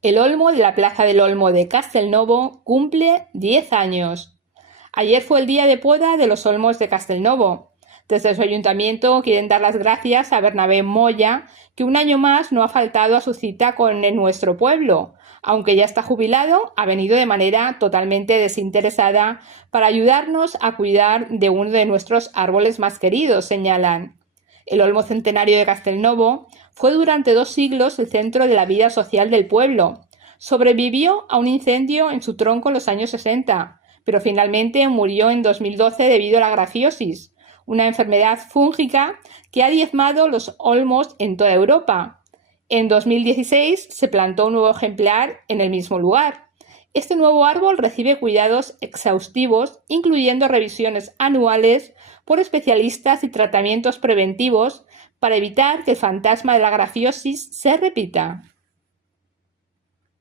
El Olmo de la Plaza del Olmo de Castelnovo cumple 10 años. Ayer fue el día de poda de los olmos de Castelnovo. Desde su ayuntamiento quieren dar las gracias a Bernabé Moya, que un año más no ha faltado a su cita con nuestro pueblo. Aunque ya está jubilado, ha venido de manera totalmente desinteresada para ayudarnos a cuidar de uno de nuestros árboles más queridos, señalan. El Olmo Centenario de Castelnovo fue durante 2 siglos el centro de la vida social del pueblo. Sobrevivió a un incendio en su tronco en los años 60, pero finalmente murió en 2012 debido a la grafiosis, una enfermedad fúngica que ha diezmado los olmos en toda Europa. En 2016 se plantó un nuevo ejemplar en el mismo lugar. Este nuevo árbol recibe cuidados exhaustivos, incluyendo revisiones anuales por especialistas y tratamientos preventivos para evitar que el fantasma de la grafiosis se repita.